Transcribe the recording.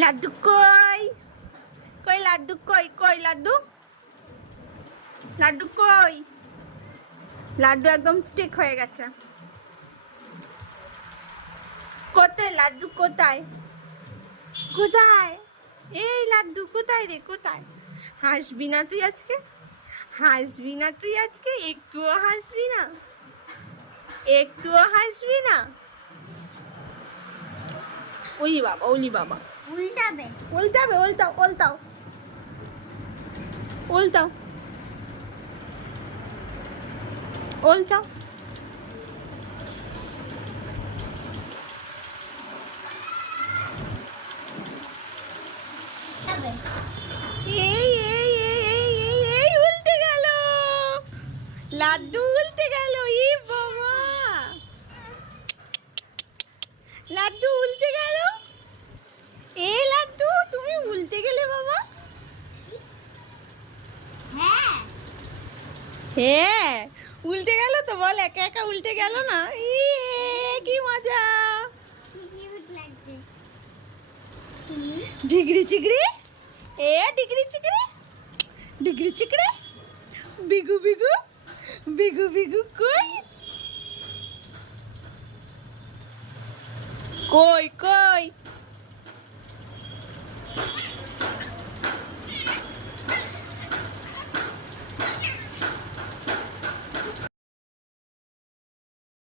লাড্ডু কই কই লাড্ডু কই কই লাড্ডু লাড্ডু কই লাড্ডু একদম স্টিক হয়ে গেছে কোথায় লাড্ডু কোথায় কোথায় এই লাড্ডু কোথায় রে কোথায় হাসবি না তুই আজকে হাসবি না তুই আজকে একটুও হাসবি না একটুও হাসবি না ওলি বাবা উল্টাবে উল্টাবে উল্টাও উল্টাও উল্টাও উল্টাও এই এই এই এই এই এই উল্টে গেল লাড্ডু উল্টে গেল ই বাবা লাড্ডু উল্টে গেল এ লাড্ডু তুমি উল্টে গেলে বাবা হ্যাঁ হ্যাঁ উল্টে গেল তো বল একা একা উল্টে গেল না ই কি মজা কি কিউট লাগছে ডিগরি চিগরি এ ডিগরি চিগরি ডিগরি চিগরি বিগু বিগু বিগু বিগু কই কই কই